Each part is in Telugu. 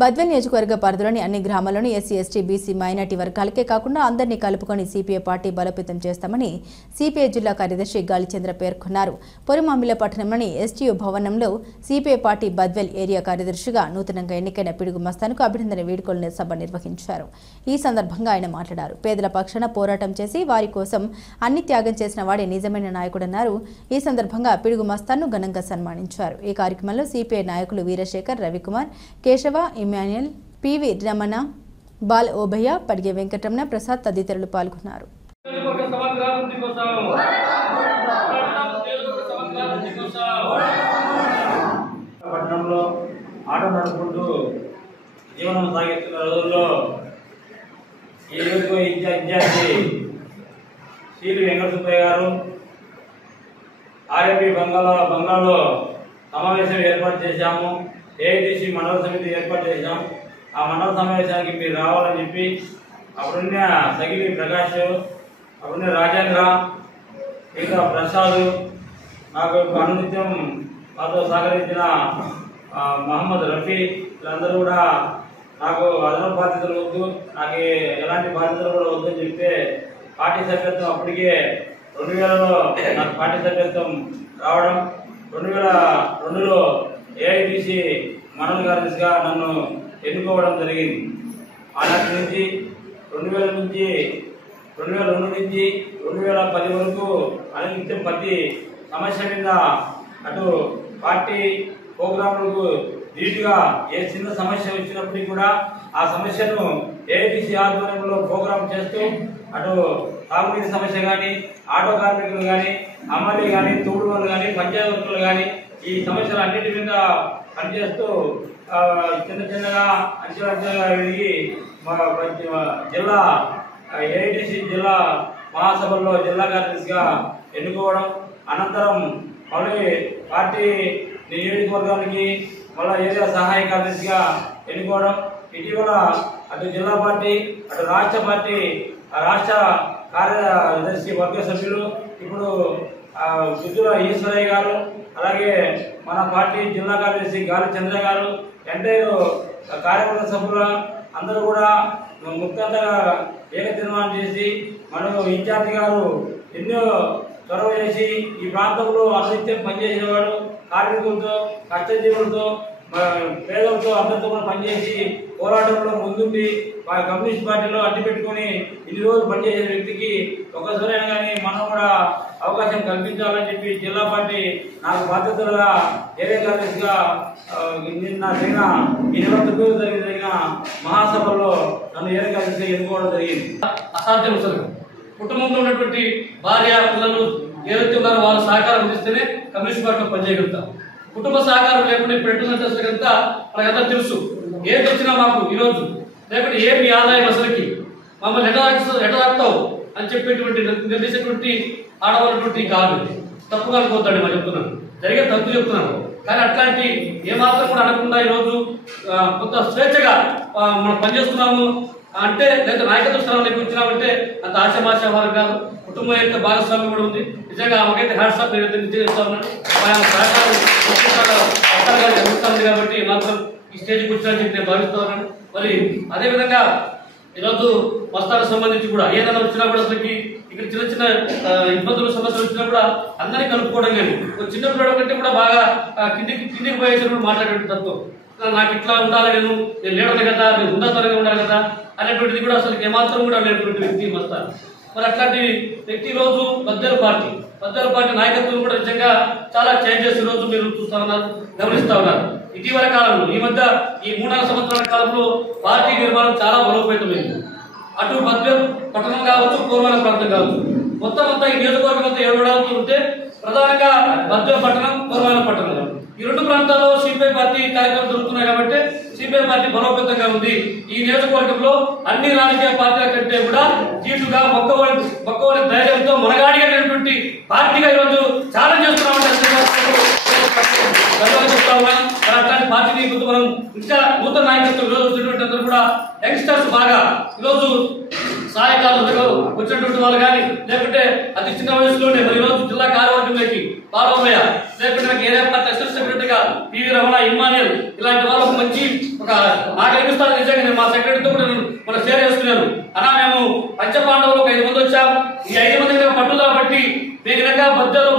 బద్వేల్ నియోజకవర్గ పరిధిలోని అన్ని గ్రామాల్లోని ఎస్సీ ఎస్టీ బీసీ మైనార్టీ వర్గాలకే కాకుండా అందరినీ కలుపుకొని సిపిఐ పార్టీ బలోపేతం చేస్తామని సిపిఐ జిల్లా కార్యదర్శి గాలిచంద్ర పేర్కొన్నారు. పొరిమామిల పట్టణంలోని ఎస్టీయూ భవనంలో సిపిఐ పార్టీ బద్వేల్ ఏరియా కార్యదర్శిగా నూతనంగా ఎన్నికైన పిడుగు మస్తాన్కు అభినందన వేడుకల సభ నిర్వహించారు. ఈ సందర్భంగా ఆయన మాట్లాడారు. పేదల పక్షాన పోరాటం చేసి వారి కోసం అన్ని త్యాగం చేసిన వాడే నిజమైన నాయకుడన్నారు. ఈ సందర్భంగా పిడుగు మస్తాన్ను ఘనంగా సన్మానించారు. ఈ కార్యక్రమంలో సిపిఐ నాయకులు వీరశేఖర్, రవికుమార్, కేశవ, ఇమాన్యుయల్, పివి రమణ, బాల్ ఓభయ్య, పడిగే వెంకటరమణ, ప్రసాద్ తదితరులు పాల్గొన్నారు. పట్టణంలో ఆటో నడుపుకుంటూ జీవనం సాగిస్తున్న రోజుల్లో ఈ యూత్ ఇన్ఛార్జి శ్రీ వెంకట సుబ్బయ్య గారు ఆర్ఎంపీ బంగాలో సమావేశం ఏర్పాటు చేశాము. ఏఐటీసీ మండల సమితి ఏర్పాటు చేశాం. ఆ మండల సమావేశానికి మీరు రావాలని చెప్పి అప్పుడున్న సగిలి ప్రకాష్, అప్పుడున్న రాజేంద్ర, ఇంకా ప్రసాద్, నాకు అనునిత్యం నాతో సహకరించిన మహమ్మద్ రఫీ, వీళ్ళందరూ కూడా నాకు అదనపు బాధ్యతలు వద్దు, నాకు ఎలాంటి బాధ్యతలు కూడా వద్దని చెప్తే పార్టీ సభ్యత్వం అప్పటికే 2000లో నాకు పార్టీ సభ్యత్వం రావడం, 2002లో ఏఐటీసీ మండల కార్యదర్శిగా నన్ను ఎన్నుకోవడం జరిగింది. ఆనాటి నుంచి 2000 నుంచి 2002 నుంచి 2010 వరకు అనునిత్యం ప్రతి సమస్య మీద అటు పార్టీ ప్రోగ్రాములకు ధీటుగా ఏ చిన్న సమస్య వచ్చినప్పటికీ కూడా ఆ సమస్యను ఏఐటీసీ ఆధ్వర్యంలో ప్రోగ్రాం చేస్తూ అటు తాగునీటి సమస్య కానీ, ఆటో కార్మికులు కానీ, అమలు కానీ, తోడు వాళ్ళు కానీ, పంచాయతీ వర్కులు కానీ ఈ సమస్యలు అన్నిటి మీద పనిచేస్తూ చిన్నగా అంచెలంచెలుగా ఎదిగి జిల్లా ఏఐటీసీ జిల్లా మహాసభల్లో జిల్లా కార్యదర్శిగా ఎన్నుకోవడం, అనంతరం మళ్ళీ పార్టీ నియోజకవర్గానికి మళ్ళీ ఏరియా సహాయ కార్యదర్శిగా ఎన్నుకోవడం, ఇటీవల అటు జిల్లా పార్టీ అటు రాష్ట్ర పార్టీ రాష్ట్ర కార్యదర్శి వర్గ సభ్యులు ఇప్పుడు గుజ్జుల ఈశ్వరయ్య గారు, అలాగే మన పార్టీ జిల్లా కార్యదర్శి గాలిచంద్ర గారు, ఎంటైర్ కార్యవర్గ సభ్యులు అందరూ కూడా ముఖ్యంగా ఏకతీర్మానం చేసి మన ఇన్ఛార్జి గారు ఎన్నో చొరవ చేసి ఈ ప్రాంతంలో అనిత్యం పనిచేసేవాడు, కార్మికులతో, కష్టజీవులతో, పేదలతో అందరితో కూడా పనిచేసి పోరాటంలో ముందుండి కమ్యూనిస్ట్ పార్టీలో అడ్డు పెట్టుకుని ఇన్ని రోజులు పనిచేసే వ్యక్తికి ఒకసారైనా కానీ మనం కూడా అవకాశం కల్పించాలని చెప్పి జిల్లా పార్టీ నాకు బాధ్యతలుగా ఏరియా కార్యదర్శిగా నిన్న ఈ నెల 9వ జరిగిన మహాసభలో నన్ను ఏరియా కార్యదర్శిగా ఎన్నుకోవడం జరిగింది. అసాధ్యం అసలు కుటుంబంలో ఉన్నటువంటి భార్య పిల్లలు ఏదైతే ఉన్నారో వాళ్ళ సహకారం ఇస్తేనే కమ్యూనిస్ట్ పార్టీలో పనిచేయగలుగుతాం. కుటుంబ సహకారం లేకుండా ఇప్పుడు ఎటువంటి అసలు అంతా మనకంతా తెలుసు. ఏది వచ్చినా మాకు ఈరోజు లేకపోతే ఏమి ఆదాయం అసలుకి మమ్మల్ని ఎడదాక్తావు అని చెప్పేటువంటి నిర్దేశటువంటి ఆడవాళ్ళటువంటి కాదు. తప్పుగా అనుకోద్దండి మనం చెప్తున్నాను, జరిగే తప్పు చెప్తున్నాను. కానీ అట్లాంటి ఏమాత్రం కూడా అనకుండా ఈరోజు కొంత స్వేచ్ఛగా మనం పనిచేస్తున్నాము అంటే, లేదా నాయకత్వ స్థానంలోకి వచ్చినామంటే అంత ఆశామాష వారు కాదు. కుటుంబం యొక్క భాగస్వామ్యం కూడా ఉంది. నిజంగా ఆమెకైతే హ్యాట్సాప్ నేను నిశ్చయిస్తా ఉన్నాను. ఆయన సహకారం జరుగుతుంది కాబట్టి మాత్రం ఈ స్టేజ్కి వచ్చినట్టు నేను భావిస్తా ఉన్నాను. మరి అదేవిధంగా ఈరోజు మస్తానికి సంబంధించి కూడా ఏదైనా వచ్చినా కూడా అసలుకి ఇక్కడ చిన్న చిన్న ఇబ్బందులు సమస్యలు వచ్చినా కూడా అందరినీ కలుపుకోవడం కానీ ఒక చిన్న పిల్లల కంటే కూడా బాగా కిందికి పోయేసినప్పుడు మాట్లాడే తత్వం, నాకు ఇట్లా ఉండాలి, నేను లేడను కదా, నేను ఉన్నతంగా ఉండాలి కదా అనేటువంటిది కూడా అసలు ఏమాత్రం కూడా లేనటువంటి వ్యక్తి మస్తాన్. మరి అట్లాంటి వ్యక్తి రోజు బద్వేల్ పార్టీ నాయకత్వం కూడా నిజంగా చాలా చేంజెస్ ఈరోజు మీరు చూస్తా ఉన్నారు, గమనిస్తా ఉన్నారు. ఇటీవల కాలంలో ఈ మధ్య ఈ 3-4 సంవత్సరాల కాలంలో పార్టీ నిర్మాణం చాలా బలోపేతమైంది. అటు బద్వేల్ పట్టణం కావచ్చు, పూర్వాల ప్రాంతం కావచ్చు, మొత్తం అంతా ఈ నియోజకవర్గం అంతా 7 విడాలతో ఉంటే ప్రధానంగా బద్వేల్ పట్టణం, పూర్వాల పట్టణం ఈ 2 ప్రాంతాల్లో సిపిఐ పార్టీ కార్యక్రమాలు జరుగుతున్నాయి కాబట్టి సిపిఐ పార్టీ బలోపేతంగా ఉంది. ఈ నియోజకవర్గంలో అన్ని రాజకీయ పార్టీల కంటే కూడా జీటుగా మొక్కవని ధైర్యంతో మనగాడిగా లేనటువంటి పార్టీగా ఈరోజు ఛాలెంజ్ చేస్తున్నామంటే చెప్తా ఉన్నాం. అట్లాంటి పార్టీని కొంత మనం ఇంకా నూతన నాయకత్వం ఈరోజు వచ్చినటువంటి అందరూ కూడా యంగ్స్టర్స్ బాగా ఈరోజు సహాయకాలంలో వచ్చినటువంటి వాళ్ళు కానీ, లేకుంటే అతి చిన్న వయసులోనే మరి ఈరోజు జిల్లా కార్యవర్గంలోకి బాలవయ్య, లేకుంటే ఏరియా పార్టీ అసిస్టెంట్ సెక్రటరీగా పివి రమణ, ఇమాన్యుయల్ ఇలాంటి వాళ్ళు మంచి నాకు అనిపిస్తాను నిజంగా. నేను మా సెక్రటరీతో కూడా మనం షేర్ చేస్తున్నాను. అన్నా మేము పంచపాండవులకు 5 మంది వచ్చాం. ఈ 5 మంది పట్టుదల బట్టి మేము కనుక బద్దలు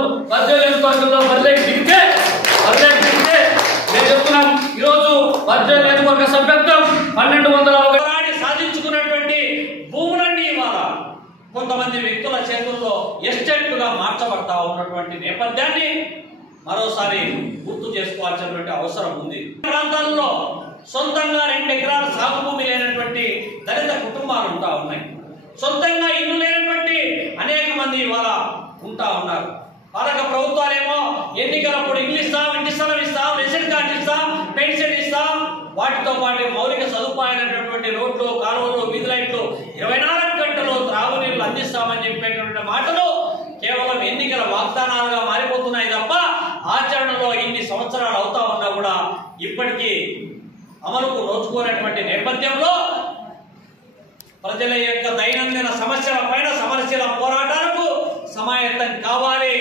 నియోజకవర్గంలో బదిలీకి దిగితే మేము చెప్తున్నాం, ఈరోజు బద్దలు నియోజకవర్గ సభ్యత్వం 1201 సాధించుకున్నటువంటి భూములన్నీ ఇవాళ కొంతమంది వ్యక్తుల చేతుల్లో ఎస్టేట్లుగా మార్చబడతా ఉన్నటువంటి నేపథ్యాన్ని మరోసారి గుర్తు చేసుకోవాల్సినటువంటి అవసరం ఉంది. ప్రాంతాల్లో సొంతంగా 2 ఎకరాల సాగు భూమి లేనటువంటి దళిత కుటుంబాలు ఉంటా ఉన్నాయి. సొంతంగా ఇల్లు లేనటువంటి అనేక మంది ఇవాళ ఉంటా ఉన్నారు. పాలక ప్రభుత్వాలేమో ఎన్నికలప్పుడు ఇల్లు ఇస్తాం, ఇంటి స్థలం ఇస్తాం, రేషన్ కార్డు ఇస్తాం, పెన్షన్ ఇస్తాం, వాటితో పాటు మౌలిక సదుపాయాలైనటువంటి రోడ్లు, కాలువలు, వీధి లైట్లు 24 గంటలు త్రాగునీళ్లు అందిస్తామని చెప్పేటువంటి మాటలు కేవలం ఎన్నికల వాగ్దానాలుగా మారిపోతున్నాయి తప్ప ఆచరణలో ఇన్ని సంవత్సరాలు అవుతా ఉన్నా కూడా ఇప్పటికీ అమలుకు నోచుకోనటువంటి నేపథ్యంలో ప్రజల యొక్క దైనందిన సమస్యల పైన సమస్యల పోరాటాలకు సమాయత్తం కావాలి.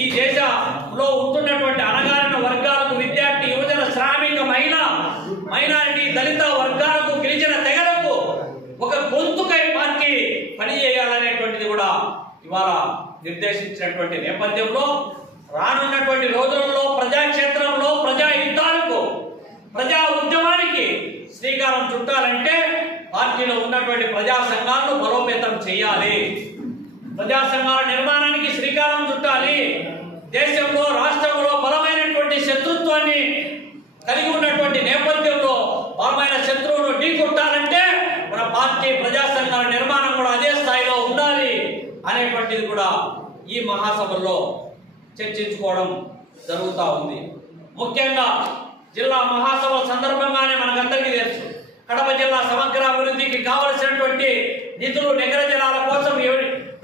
ఈ దేశంలో ఉంటున్నటువంటి అణగారిన వర్గాలకు, విద్యార్థి, యువజన, శ్రామిక, మైనారిటీ, దళిత వర్గాలకు, గిరిజన తెగలకు ఒక గొంతుకై పార్టీ పనిచేయాలనేటువంటిది కూడా ఇవాళ నిర్దేశించినటువంటి నేపథ్యంలో రానున్నటువంటి రోజులలో ప్రజాక్షేత్రంలో ప్రజా యుద్ధాలకు, ప్రజా ఉద్యమానికి శ్రీకారం చుట్టాలంటే పార్టీలో ఉన్నటువంటి ప్రజా సంఘాలను బలోపేతం చేయాలి. ప్రజా సంఘాల నిర్మాణానికి శ్రీకారం చుట్టాలి. దేశంలో, రాష్ట్రంలో బలమైనటువంటి శత్రుత్వాన్ని కలిగి ఉన్నటువంటి నేపథ్యంలో బలమైన శత్రువును ఢీకొట్టాలంటే మన పార్టీ ప్రజా సంఘాల నిర్మాణం కూడా అదే స్థాయిలో ఉండాలి అనేటువంటిది కూడా ఈ మహాసభల్లో చర్చించుకోవడం జరుగుతూ ఉంది. ముఖ్యంగా జిల్లా మహాసభ సందర్భంగానే మనకందరికీ తెలుసు, కడప జిల్లా సమగ్ర అభివృద్ధికి కావలసినటువంటి నిధులు, నిగర జలాల కోసం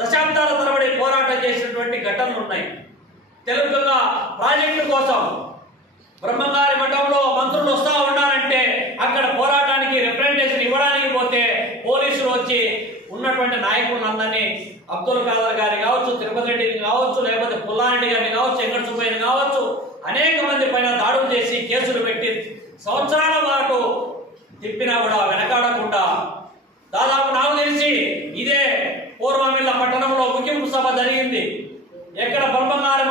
దశాబ్దాల తరబడి పోరాటం చేసినటువంటి ఘటనలు ఉన్నాయి. తెలుగుగా ప్రాజెక్టు కోసం బ్రహ్మంగారి మఠంలో మంత్రులు వస్తూ ఉన్నారంటే అక్కడ పోరాటానికి రిప్రజెంటేషన్ ఇవ్వడానికి పోతే పోలీసులు వచ్చి ఉన్నటువంటి నాయకులందరినీ, అబ్దుల్ ఖాదర్ గారిని కావచ్చు, తిరుపతి రెడ్డిని కావచ్చు, లేకపోతే పుల్లారెడ్డి గారిని కావచ్చు, వెంకట సుబ్బయ్యని కావచ్చు, అనేక మంది పైన దాడులు చేసి కేసులు పెట్టి సంవత్సరాల పాటు తిప్పినా కూడా వెనకాడకుండా దాదాపు నాకు తెలిసి ఇదే పూర్వమిల్ల పట్టణంలో ముఖ్యమంత్రి సభ జరిగింది. ఎక్కడ బ్రహ్మంగారి